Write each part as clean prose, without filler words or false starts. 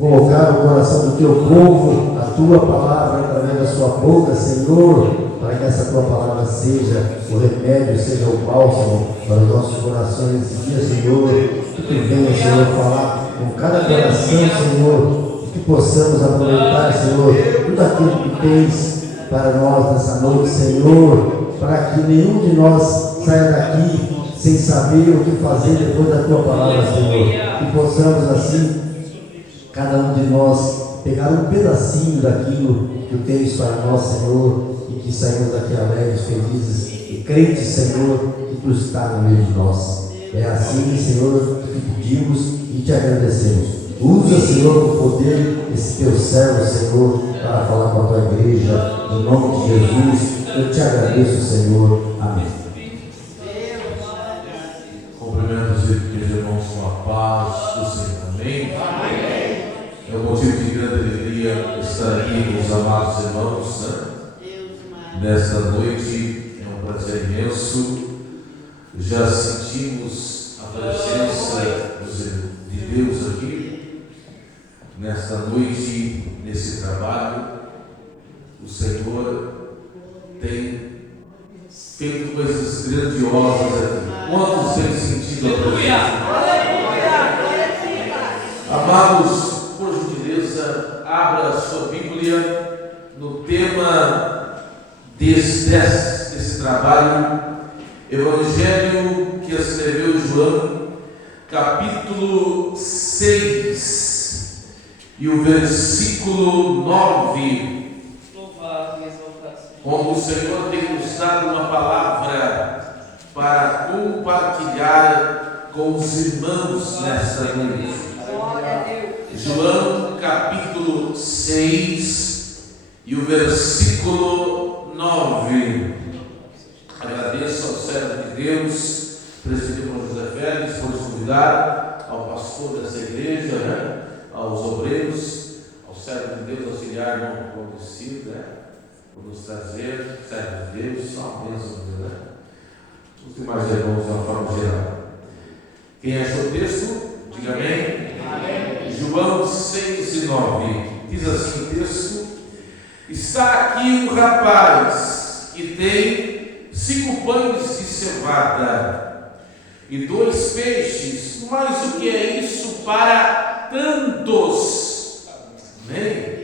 colocar no coração do teu povo a tua palavra através da sua boca, Senhor, para que essa tua palavra seja o remédio, seja o bálsamo para os nossos corações nesse dia, Senhor. Que tu venha, Senhor, falar com cada coração, Senhor, que possamos aproveitar, Senhor, tudo aquilo que tens para nós nessa noite, Senhor, para que nenhum de nós saia daqui sem saber o que fazer depois da tua palavra, Senhor. Que possamos assim, cada um de nós, pegar um pedacinho daquilo que tu tens para nós, Senhor, e que saímos daqui alegres, felizes e crentes, Senhor, que tu está no meio de nós. É assim, Senhor, que pedimos e te agradecemos. Usa, Senhor, o poder desse teu servo, Senhor, para falar com a tua igreja, em nome de Jesus. Eu te agradeço, Senhor. Amém. Cumprimento os irmãos com a paz do Senhor. Amém? É um motivo de grande alegria estar aqui com os amados irmãos, né? Nesta noite é um prazer imenso. Já sentimos a presença de Deus aqui. Nesta noite, nesse trabalho, o Senhor tem feito coisas grandiosas aqui. Quantos têm sentido a presença? Amados, por gentileza, abra a sua Bíblia no tema desse trabalho, Evangelho que escreveu João, capítulo 6 e o versículo 9, onde o Senhor tem nos dado uma palavra para compartilhar com os irmãos nesta noite. João capítulo 6 e o versículo 9. Agradeço ao servo de Deus, presbítero José Félix, por nos convidar, ao pastor dessa igreja, né? Aos obreiros, ao servo de Deus, auxiliar não conhecido, né? Por nos trazer, servo de Deus, só uma bênção, né? Os demais irmãos de uma forma geral. Quem achou o texto, diga amém. Amém. João 6 e 9, diz assim o texto: está aqui um rapaz que tem 5 pães de cevada e 2 peixes, mas o que é isso para tantos? Amém?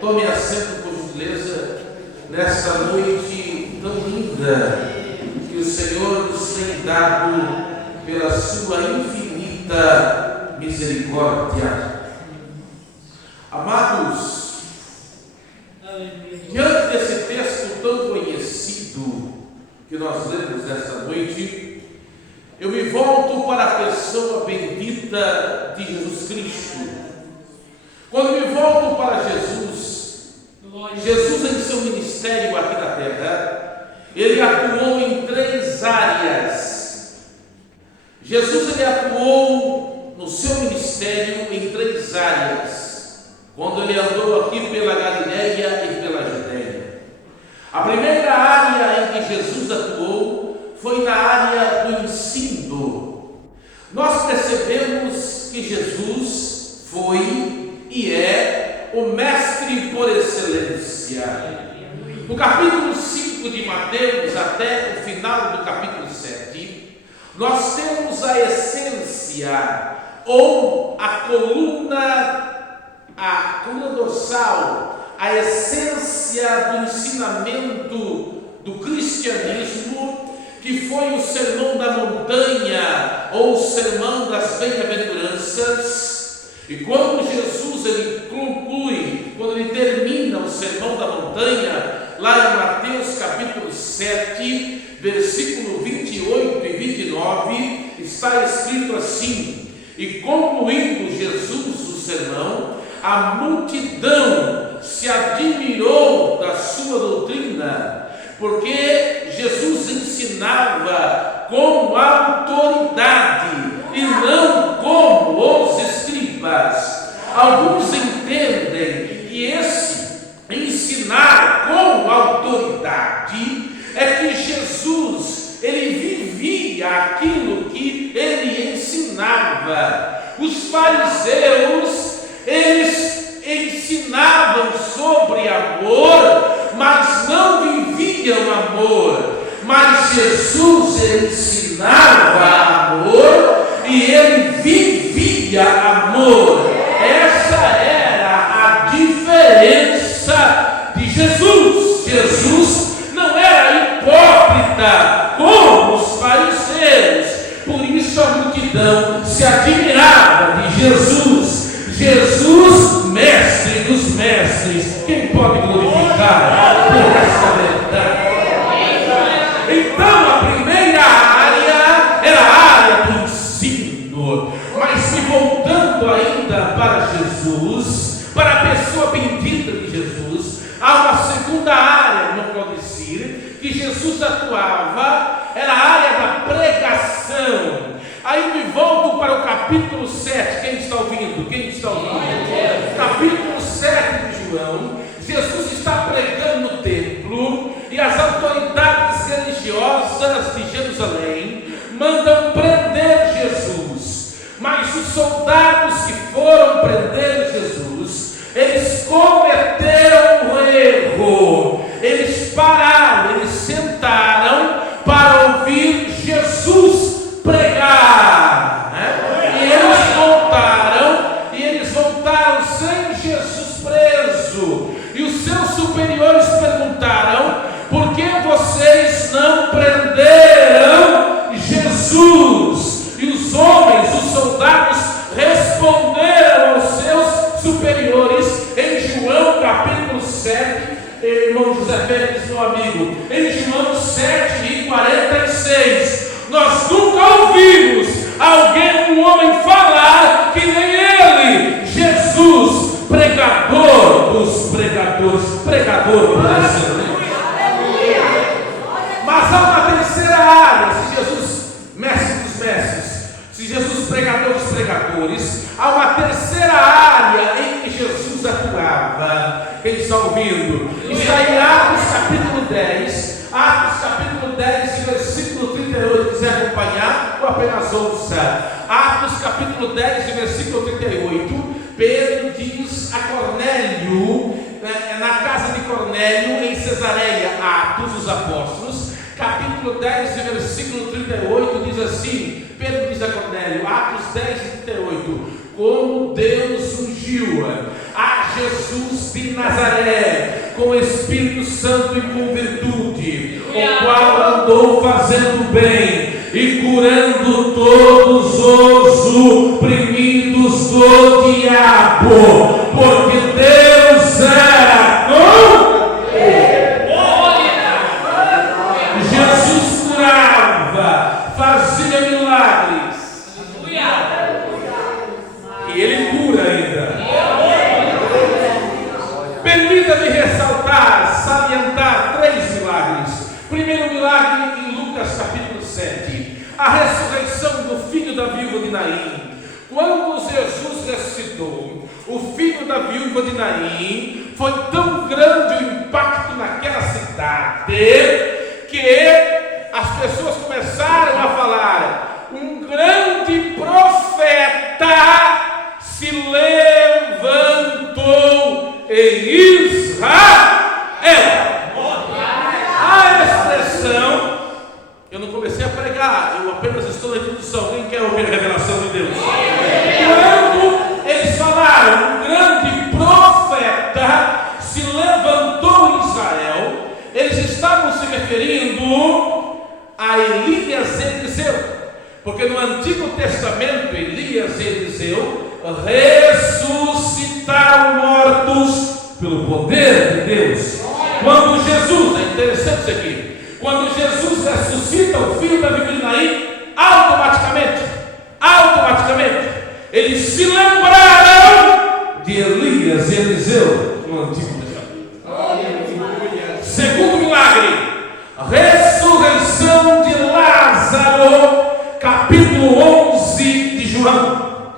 Tome assento, por gentileza, nesta noite tão linda que o Senhor nos tem dado pela sua infinita misericórdia. Amados, diante desse texto tão conhecido que nós lemos nesta noite, eu me volto para a pessoa bendita de Jesus Cristo. Quando me volto para Jesus em seu ministério aqui na terra, ele atuou em 3 áreas. Jesus ele atuou no seu ministério em 3 áreas, quando ele andou aqui pela Galileia e pela Judeia. A primeira área em que Jesus atuou foi na área do ensino. Nós percebemos que Jesus foi e é o mestre por excelência. No capítulo 5 de Mateus até o final do capítulo 7, nós temos a essência ou a coluna dorsal, a essência do ensinamento do cristianismo, que foi o Sermão da Montanha ou o Sermão das Bem-aventuranças. E quando Jesus ele conclui, quando ele termina o Sermão da Montanha, lá em Mateus capítulo 7, versículo 28 e 29, está escrito assim: e concluindo Jesus o sermão, a multidão se admirou da sua doutrina, porque Jesus ensinava com autoridade e não como os escribas. Alguns entendem que esse ensinar com autoridade é que Jesus ele vivia aquilo que ele ensinava. Os fariseus Mas Jesus ensinava amor e ele vivia amor. Essa era a diferença de Jesus. Jesus não era hipócrita como os fariseus. Por isso a multidão se admirava de Jesus. Jesus, mestre dos mestres. Quem pode glorificar por essa verdade? Então a primeira área era a área do ensino. Mas se voltando ainda para Jesus, para a pessoa bendita de Jesus, há uma segunda área no Codicir que Jesus atuava, era a área da pregação. Aí me volto para o capítulo 7, quem está ouvindo? Capítulo 7 de João. Jesus está pregando no templo e as autoridades religiosas de Jerusalém mandam prender Jesus. Mas os soldados que foram prender Jesus, eles cometeram um erro. Eles pararam, eles sentaram para ouvir Jesus pregar, né? E eles voltaram sem Jesus preso. E os seus superiores perguntaram: por que vocês não prenderam Jesus? E os homens, os soldados, responderam aos seus superiores em João capítulo 7, irmão José Félix, meu amigo, em João 7:46, nós nunca ouvimos um homem falar que nem ele, Jesus, pregador dos pregadores, pregador por excelência. Mas há uma terceira área. Se Jesus, mestre dos mestres, se Jesus, pregador dos pregadores, há uma terceira área em que Jesus atuava. Quem está ouvindo? Está em Atos capítulo 10, Atos capítulo 10, versículo 38, quiser acompanhar, ou apenas ouça. Atos capítulo 10, versículo 38, Pedro diz a Cornélio, na casa de Cornélio, em Cesareia, Atos dos Apóstolos, capítulo 10, versículo 38, diz assim, Pedro diz a Cornélio, Atos 10, 38, como Deus ungiu a Jesus de Nazaré com o Espírito Santo e com virtude, o qual andou fazendo bem e curando todos os oprimidos do diabo, porque Deus era com Jesus. Curava, fazia milagres, e ele cura ainda. Permita-me ressaltar, salientar 3 milagres. Primeiro milagre em Lucas capítulo 7, a ressurreição do filho da viúva de Naim. Quando Jesus ressuscitou, o filho da viúva de Naim, foi tão grande o impacto naquela cidade que as pessoas começaram a falar: um grande profeta se levantou em Israel. A expressão, eu não comecei a pregar, eu apenas estou na introdução. Quem quer ouvir a revelação de Deus? Quando eles falaram, um grande profeta se levantou em Israel, eles estavam se referindo a Elias e Eliseu, porque no Antigo Testamento Elias e Eliseu ressuscitaram mortos pelo poder de Deus. Quando Jesus, é interessante isso aqui, quando Jesus ressuscita o filho da viúva de Naim, automaticamente, eles se lembraram de Elias e Eliseu no Antigo Testamento. Segundo milagre, ressurreição de Lázaro, capítulo 11 de João.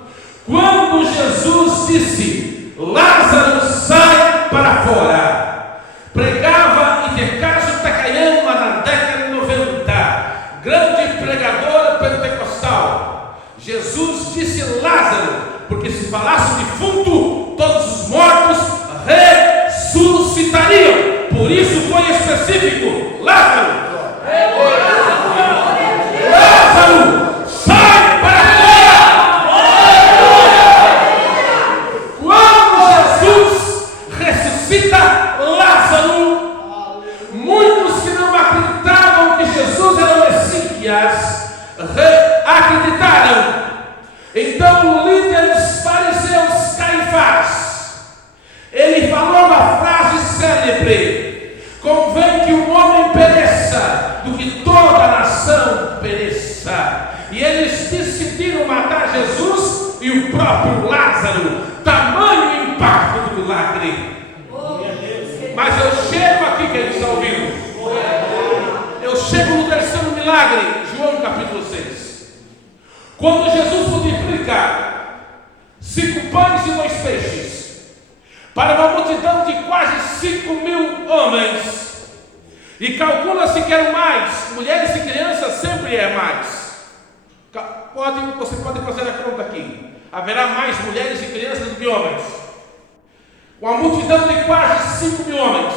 Quando Jesus disse: Lázaro, sai para fora, pregava em Tecaso Takayama na década de 90, grande pregador pentecostal. Jesus disse Lázaro, porque se falasse defunto, todos os mortos ressuscitariam. Por isso foi específico: Lázaro, Lázaro. Tamanho impacto do milagre. Mas eu chego aqui, quem está ouvindo? Eu chego no terceiro milagre, João capítulo 6. Quando Jesus multiplica 5 pães e 2 peixes para uma multidão de quase 5.000 homens, e calcula-se que eram mais, mulheres e crianças sempre é mais. Você pode fazer a conta aqui. Haverá mais mulheres e crianças do que homens. Uma multidão de quase 5.000 homens.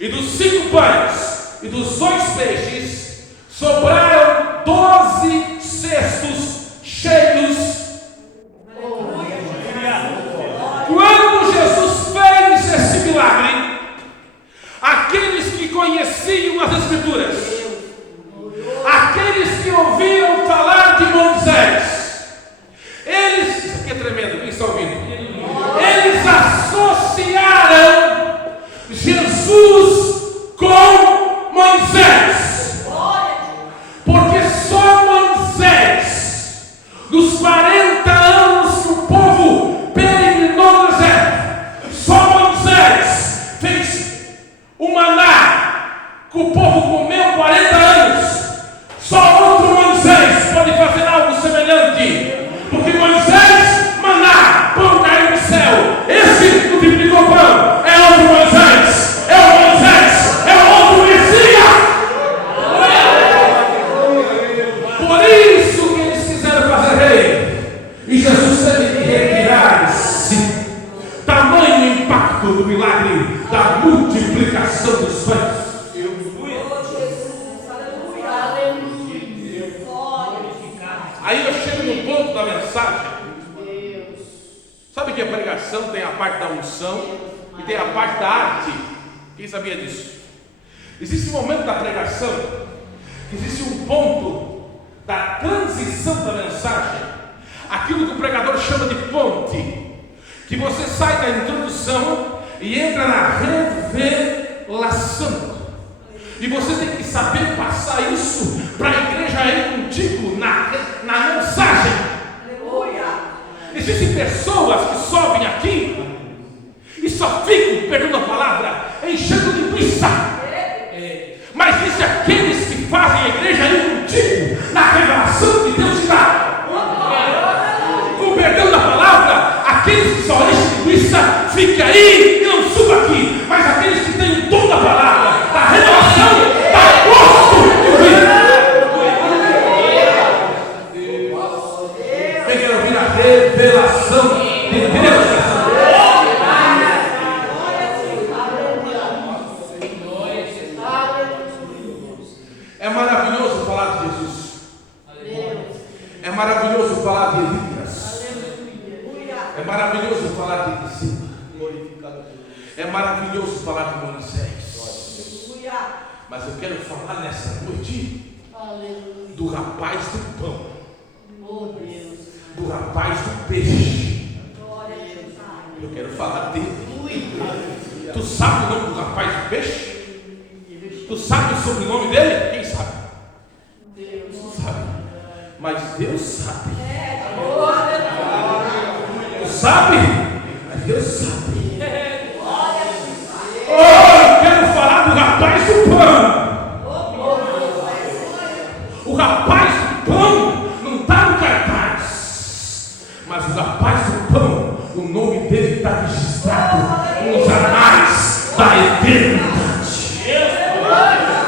E dos 5 pães e dos 2 peixes sobraram 12 cestos cheios. Quando Jesus fez esse milagre, aqueles que conheciam as Escrituras, aqueles que ouviram falar de Moisés, eles, isso aqui é tremendo, quem está ouvindo? Eles associaram Jesus com Moisés, porque só Moisés, nos 40 anos que o povo peregrinou no deserto, só Moisés fez o maná que o povo comeu 40 anos. Só outro Moisés pode fazer algo semelhante, porque Moisés, maná, pão caiu do céu. Esse multiplicou pão, é outro Moisés, é o Moisés, é o outro Messias. Por isso que eles quiseram fazer rei, e Jesus teve que retirar-se. Tamanho impacto do milagre da multiplicação dos pães. Aí eu chego no ponto da mensagem. Sabe que a pregação tem a parte da unção e tem a parte da arte? Quem sabia disso? Existe um momento da pregação, existe um ponto da transição da mensagem, aquilo que o pregador chama de ponte, que você sai da introdução e entra na revelação. E você tem que saber passar isso para a igreja aí contigo na mensagem. Aleluia. Existem pessoas que sobem aqui e só ficam, perdendo a palavra, enchendo linguiça. Mas existem aqueles que fazem a igreja aí contigo na revelação que Deus te dá. Com perdão da palavra, aqueles que só enchem linguiça, fique aí e não suba aqui. Mas aqueles que têm o dom da palavra, da revelação, dá gosto de ouvir. Quem quer ouvir a revelação de Deus nessa noite? É maravilhoso falar de Jesus. É maravilhoso falar de Elias. É maravilhoso falar de Eliseu. É maravilhoso falar de Moisés. Mas eu quero falar nessa noite do rapaz do pão, do rapaz do peixe. Eu quero falar dele. Tu sabe o nome do rapaz do peixe? Tu sabe o sobrenome dele? Quem sabe? Deus sabe. Mas Deus sabe. Tu sabe? Mas Deus sabe. Eu quero falar do rapaz do pão. O rapaz do pão não está no cartaz, mas o rapaz do pão, o nome dele está registrado nos anais da eternidade.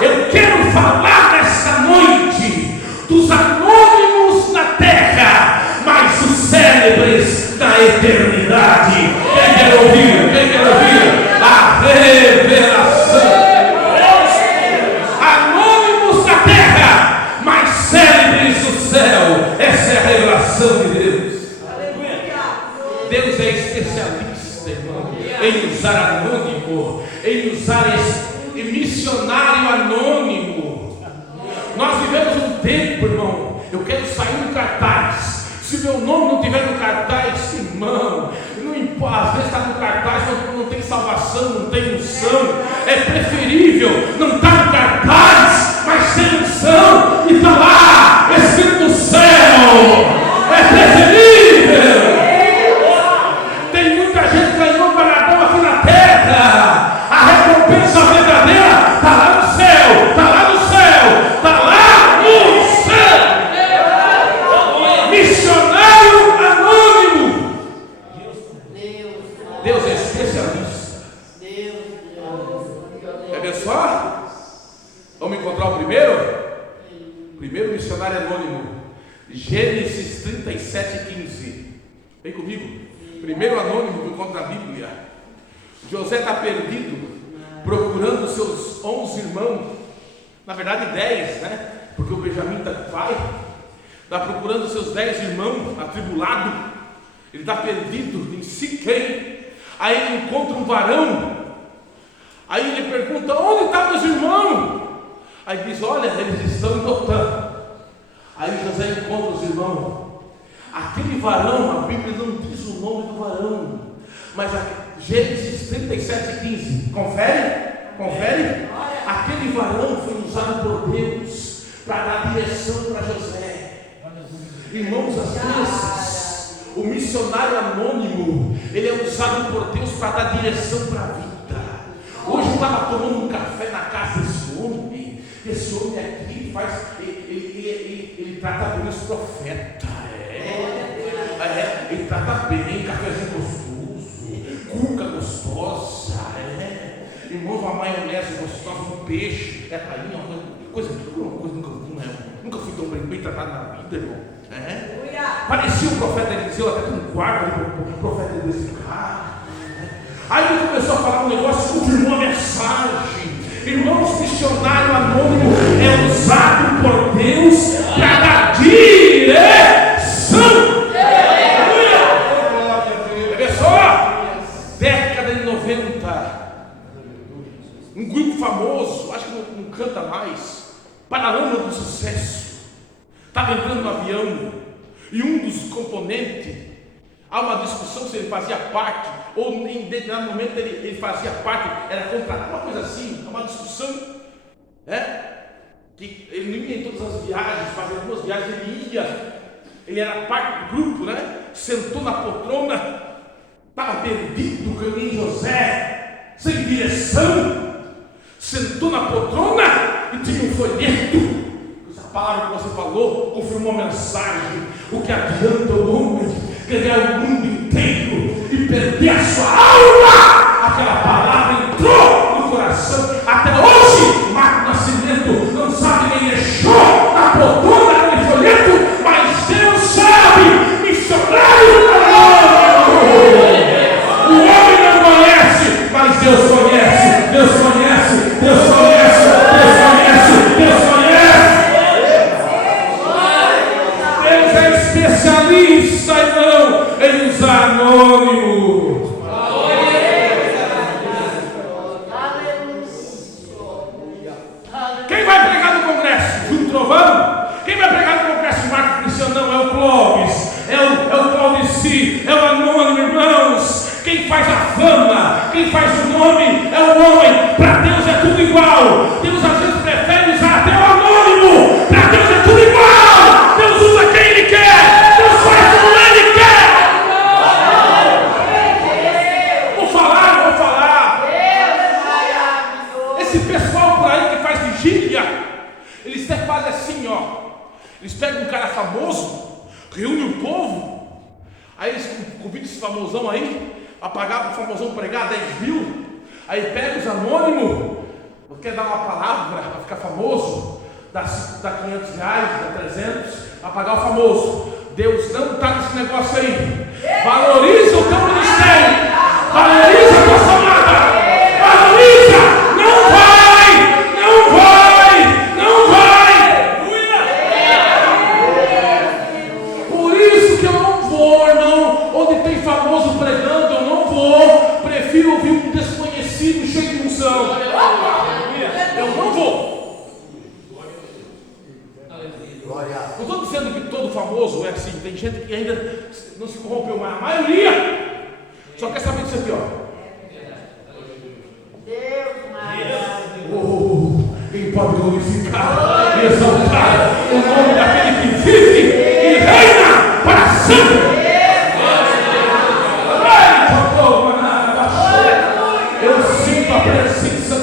Eu quero falar nessa noite dos anônimos na terra, mas os célebres na eternidade. Quem quer ouvir? Quem quer ouvir? A revelação. Anônimos na terra, mas célebres no céu. Essa é a revelação de Deus. Deus é especialista, irmão, em usar anônimo, em usar missionário anônimo. Nós vivemos um tempo, irmão, eu quero sair no cartaz. Se meu nome não estiver no cartaz, irmão, não importa, às vezes está no cartaz, não tem salvação, não tem unção. É preferível não estar no cartaz, mas ter unção e está lá, escrito no céu. É preferível. Deus é especialista. Quer ver só? Vamos encontrar o primeiro? Primeiro missionário anônimo, Gênesis 37:15. Vem comigo. Primeiro anônimo que encontra na Bíblia. José está perdido, procurando seus 11 irmãos. Na verdade 10, né? Porque o Benjamim está com o pai. Está procurando seus 10 irmãos, atribulado. Ele está perdido em Siquém. Aí ele encontra um varão. Aí ele pergunta: onde estão meus irmãos? Aí diz: olha, eles estão em Dotã. Aí José encontra os irmãos. Aquele varão, a Bíblia não diz o nome do varão, mas Gênesis 37:15. Confere? Aquele varão foi usado por Deus para dar direção para José. Irmãos, às vezes o missionário anônimo, ele é usado por Deus para dar direção para a vida. Hoje eu estava tomando um café na casa desse homem. Esse homem aqui faz, ele trata bem os profetas. Ele trata bem, cafezinho gostoso, cuca gostosa, irmãos, uma maionese gostosa, um peixe, tainha, uma coisa nunca fui tão bem tratado na vida, irmão. Parecia o profeta Eliseu, até com um quarto, o profeta desse cara. Aí ele começou a falar um negócio, confirmou a mensagem. Irmãos, missionário anônimo é usado por Deus para dar direção. Olha só, década de 90, um grupo famoso, acho que não canta mais, Paralama do Sucesso, estava entrando no avião e um dos componentes, há uma discussão se ele fazia parte ou em determinado momento ele fazia parte, era contratado, uma coisa assim, uma discussão, que ele não ia em todas as viagens, fazia algumas viagens, ele era parte do grupo, sentou na poltrona, estava perdido, que nem José, sem direção, sentou na poltrona e tinha um folheto. Essa palavra que você falou confirmou a mensagem. O que adianta o homem ganhar o mundo inteiro e perder a sua alma? Aquela palavra entrou no coração. Até hoje, Marco Nascimento não sabe quem deixou na poltrona aquele folheto, mas Deus sabe. Missionário o homem não conhece, mas Deus conhece. Deus conhece, Deus conhece, Deus conhece, Deus conhece. Deus é especialista e não em usar anônimo. Quem vai pregar no congresso? Júlio Trovão? Quem vai pregar no congresso? Marco Cristiano? Não, é o Clóvis, é o Claudici, é o anônimo, irmãos. Quem faz a fama, quem faz o nome é o homem. Para Deus é tudo igual. Deus às vezes prefere usar até o anônimo. Para Deus é tudo igual. Deus usa quem Ele quer. Deus faz como Ele quer. Vou falar. Esse pessoal por aí que faz vigília, eles até fazem assim, eles pegam um cara famoso, reúnem o povo, aí eles convidam esse famosão aí a pagar para o famosão pregar 10 mil, aí pega os anônimos, quer dar uma palavra para ficar famoso, dá 500 reais, dá 300, para pagar o famoso. Deus não está nesse negócio aí. Valoriza o teu ministério, valoriza a tua chamada, valoriza. Não vai. Por isso que eu não vou, irmão, onde tem famoso pregando, eu não vou. Prefiro ouvir um desconhecido cheio de unção. Eu não vou. Não estou dizendo que todo famoso é assim. Tem gente que ainda não se corrompeu, mas a maioria só quer saber disso aqui, quem pode glorificar e exaltar o nome daquele que vive e reina para sempre. Eu sinto a presença de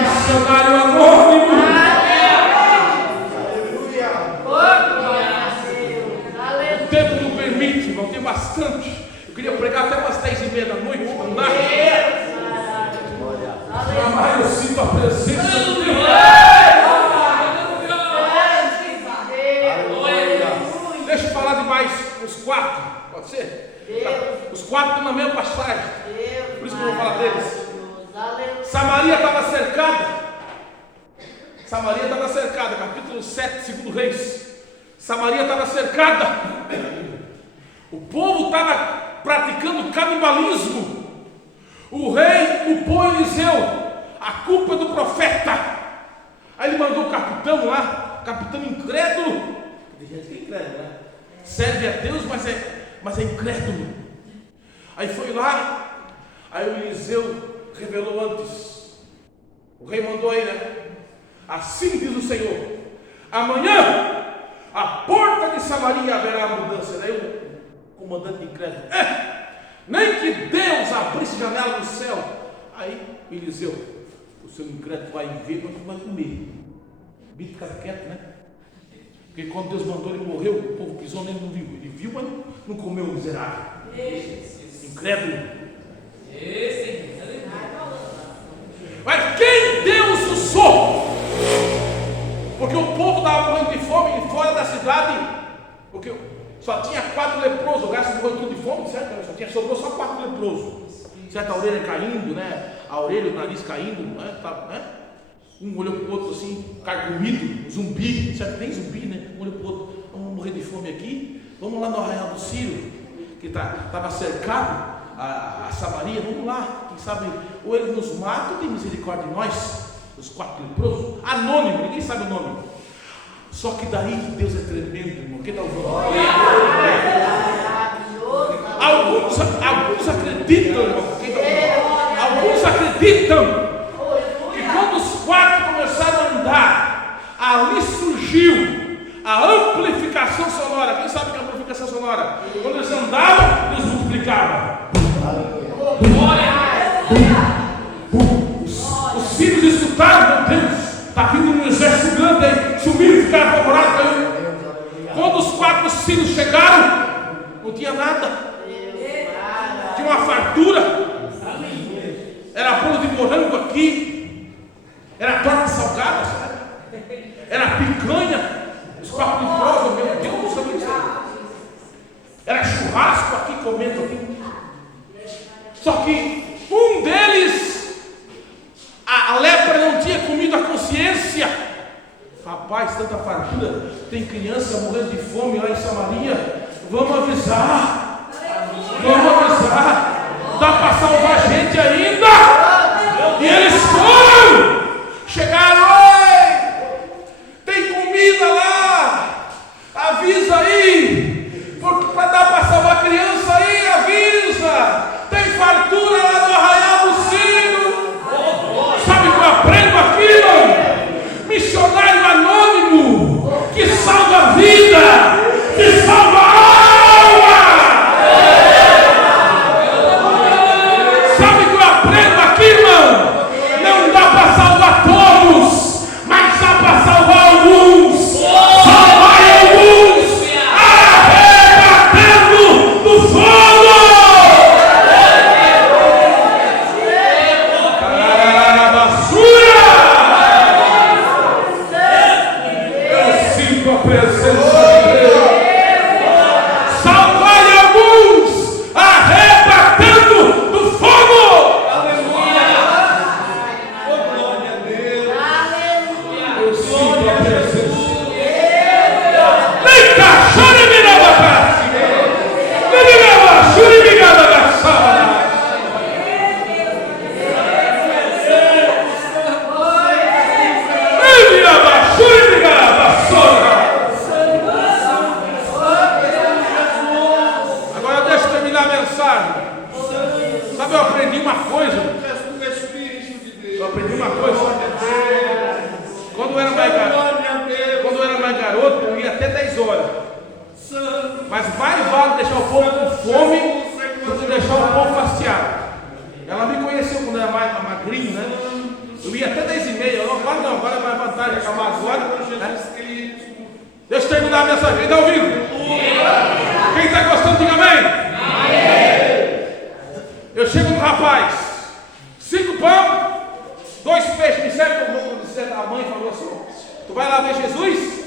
missionário anônimo. O tempo não permite, irmão, tem bastante. Eu queria pregar até umas 10h30 da noite, não dá? Mas eu sinto a presença de Deus. Deixa eu falar de mais uns 4, pode ser? Os 4 estão na mesma passagem, por isso que eu vou falar deles. Samaria estava cercada, capítulo 7, 2 Reis. Samaria estava cercada, o povo estava praticando canibalismo. O rei culpou Eliseu, a culpa é do profeta. Aí ele mandou o capitão lá, capitão incrédulo. Tem gente que é incrédulo, né? Serve a Deus, mas é incrédulo. Aí foi lá, aí o Eliseu revelou antes. O rei mandou aí, né? Assim diz o Senhor: amanhã a porta de Samaria haverá mudança. Daí o comandante incrédulo: nem que Deus abrisse janela do céu. Aí Eliseu: o seu incrédulo vai ver, mas tu vai comer. O bicho fica quieto, né? Porque quando Deus mandou ele morrer, o povo pisou nele, não viu. Ele viu, mas não comeu, o miserável. Incrédulo. Mas quem Deus usou? Porque o povo estava morrendo de fome fora da cidade. Porque só tinha 4 leprosos, o resto morreu tudo de fome, certo? Sobrou só 4 leprosos. Certo? A orelha caindo, né? A orelha, o nariz caindo, né? Um olhou para o outro assim, carcomido, zumbi, certo? Nem zumbi, né? Um olhou para o outro: vamos morrer de fome aqui, vamos lá no arraial do Ciro, que estava cercado a Samaria, vamos lá, quem sabe, ou ele nos mata ou tem misericórdia de nós, os 4 leprosos, anônimo, ninguém sabe o nome. Só que daí Deus é tremendo, irmão. Quem dá o nome? Alguns acreditam, irmão. Alguns acreditam que quando os 4 começaram a andar, ali surgiu a amplificação sonora. Quem sabe o que é amplificação sonora? Quando eles andavam, Deus multiplicava. Os filhos escutaram: meu Deus, está vindo um exército grande aí. Subiram e ficaram apavorados aí. Quando os 4 filhos chegaram, não tinha nada. Tinha uma fartura. Era bolo de morango aqui, era torta salgada, sabe? Era picanha. Os 4 leprosos, meu Deus, não sabia disso. Era churrasco aqui, comendo aqui. Só que um deles, a lepra não tinha comido a consciência. Rapaz, tanta fartura, tem criança morrendo de fome lá em Samaria. Vamos avisar. Dá para salvar gente ainda. E eles foram. Chegaram: oi, tem comida lá, avisa aí, porque para dar para salvar a criança aí, avisa. Tem fartura lá no arraial do Ciro. Sabe o que eu aprendo aqui, mano? Missionário anônimo que salva a vida, que salva a alma. Sabe o que eu aprendo aqui, irmão? Não dá para salvar todos, mas dá para salvar alguns. Salvar alguns, arrebatando do fogo. Mas vale deixar o povo com fome do que deixar o povo fastiado. Ela me conheceu quando era mais magrinho, né? Eu ia até 10h30, agora não, agora vai vantagem acabar agora. Né? Deixa eu terminar a mensagem. Quem está ouvindo? Quem está gostando, diga amém. Amém. peixes. Me serve como a mãe falou assim: tu vai lá ver Jesus?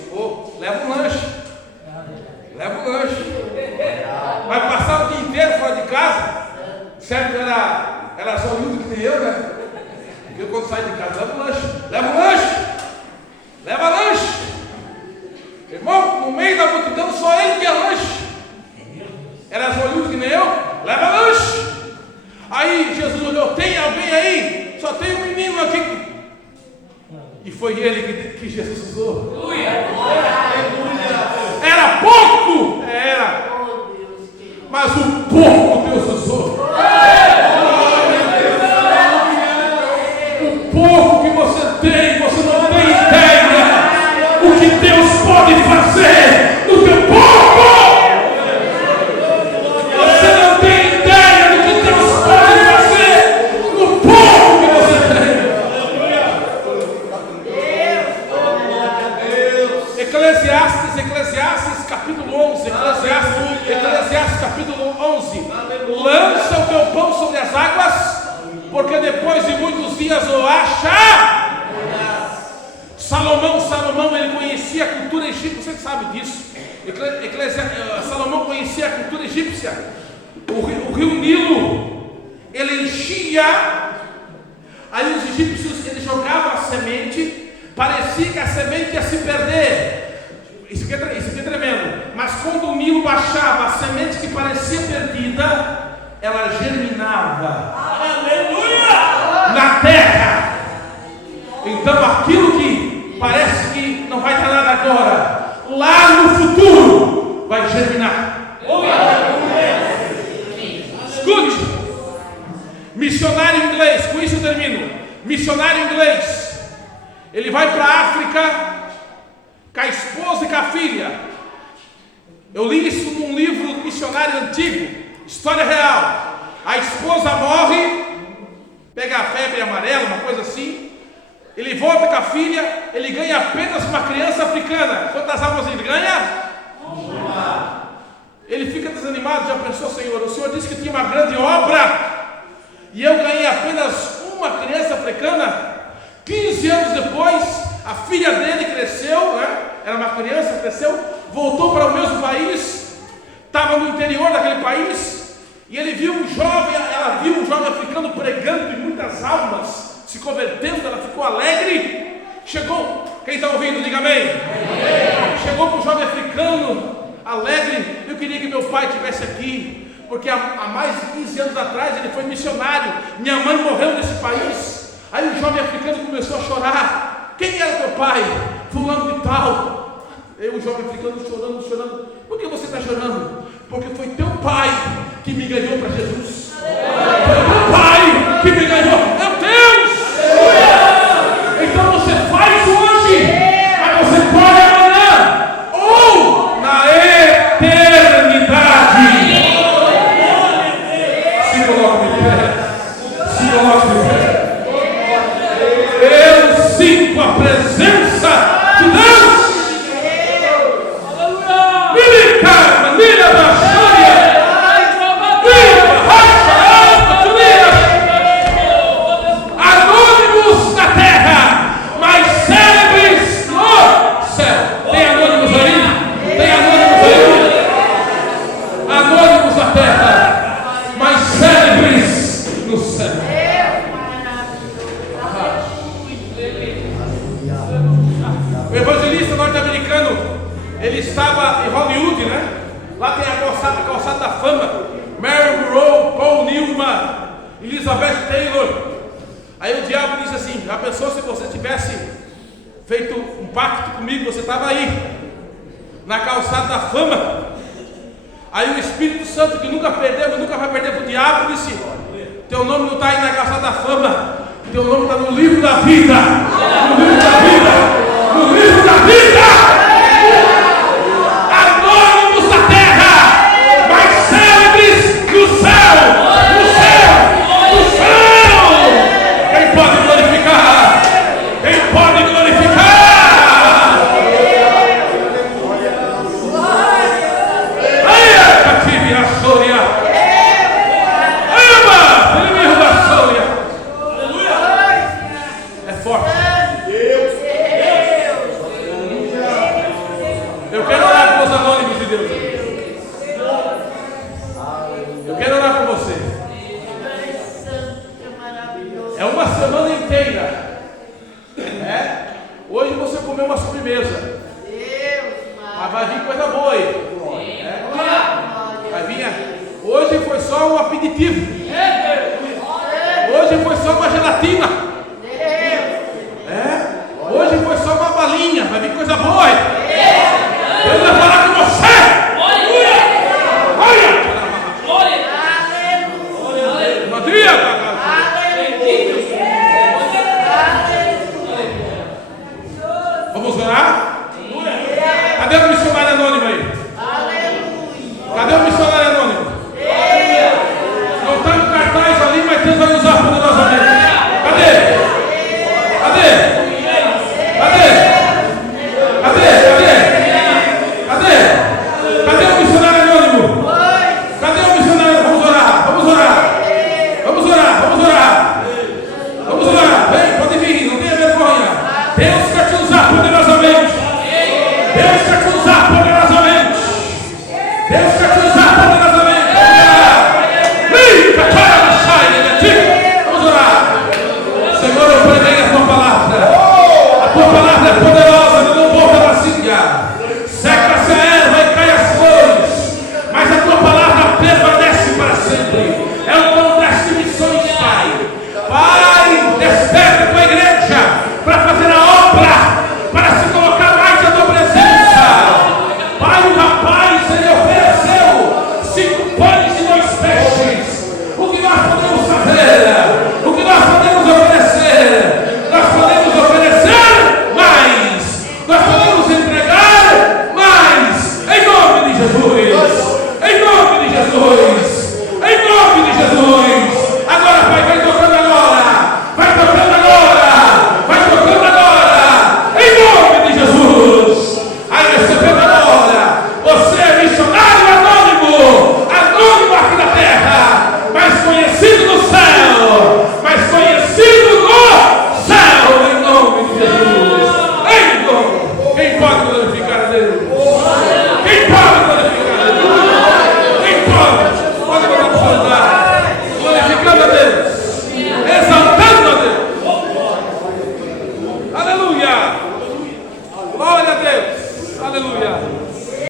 Leva um lanche. Leva um lanche. Vai passar o dia inteiro fora de casa. Certo? Era só lindo que nem eu, né? Porque eu, quando saio de casa, leva um lanche. Leva um lanche. Leva lanche. Irmão, no meio da multidão, só ele tinha lanche. Era só lindo que nem eu. Leva lanche. Aí Jesus olhou: tem alguém aí? Só tem um menino aqui. E foi ele que Jesus usou. Era pouco? Era. Mas o pouco Deus usou. O pouco que você tem, você não tem ideia o que Deus pode fazer no teu pouco. Você não tem ideia do que Deus pode fazer no pouco que você tem. Eclesiastes capítulo 11. Eclesiastes capítulo 11. Lança o teu pão sobre as águas, porque depois de muitos dias o acha. Salomão, ele conhecia a cultura egípcia, você sabe disso. Salomão conhecia a cultura egípcia. O rio Nilo, ele enchia, aí os egípcios, eles jogavam a semente, parecia que a semente ia se perder. Isso aqui é tremendo. Mas quando o Nilo baixava, a semente que parecia perdida, ela germinava. Aleluia! Na terra. Então aquilo que parece que não vai dar nada agora, lá no futuro vai germinar. Escute. Missionário inglês, com isso eu termino. Missionário inglês, ele vai para a África com a esposa e com a filha. Eu li isso num livro missionário antigo, história real. A esposa morre, pega a febre amarela, uma coisa assim. Ele volta com a filha, ele ganha apenas uma criança africana. Quantas almas ele ganha? Uma. Ele fica desanimado, já pensou: Senhor, o Senhor disse que tinha uma grande obra e eu ganhei apenas uma criança africana. 15 anos depois, a filha dele cresceu, né? Era uma criança, cresceu, voltou para o mesmo país, estava no interior daquele país, e ele viu um jovem, ela viu um jovem africano pregando e muitas almas se convertendo, ela ficou alegre. Chegou, quem está ouvindo, diga amém. Chegou para um jovem africano, alegre: eu queria que meu pai estivesse aqui, porque há mais de 15 anos atrás ele foi missionário, minha mãe morreu nesse país. Aí o jovem africano começou a chorar: quem era teu pai? Fulano de tal. Aí o jovem africano chorando: por que você está chorando? Porque foi teu pai que me ganhou para Jesus. Foi teu pai que me ganhou. Meu Deus! Então você faz hoje, mas você pode amanhã, ou na eternidade. Se coloque de pé. Se coloque de pé. Eu sinto a presença de Deus. Anônimos na terra, mas célebres no céu. Tem anônimos aí? Tem anônimos aí? Anônimos na terra, mas célebres no céu. O evangelista norte-americano, ele estava em Hollywood, né? Lá tem a calçada da fama. Marilyn Monroe, Paul Newman, Elizabeth Taylor. Aí o diabo disse assim: já pensou se você tivesse feito um pacto comigo? Você estava aí, na calçada da fama. Aí o Espírito Santo, que nunca perdeu e nunca vai perder para o diabo, disse: teu nome não está aí na calçada da fama, teu nome está no livro da vida. No livro da vida. No livro da vida. Anônimos da terra, mas célebres no céu. No céu. No céu. Quem pode glorificar? Quem pode glorificar? Aí, Cative, a Sônia. Ama, inimigo da Sônia. É semana inteira. Hoje você comeu uma sobremesa. Mas vai vir coisa boa aí. Vai vir. Hoje foi só um aperitivo. Hoje foi só uma gelatina.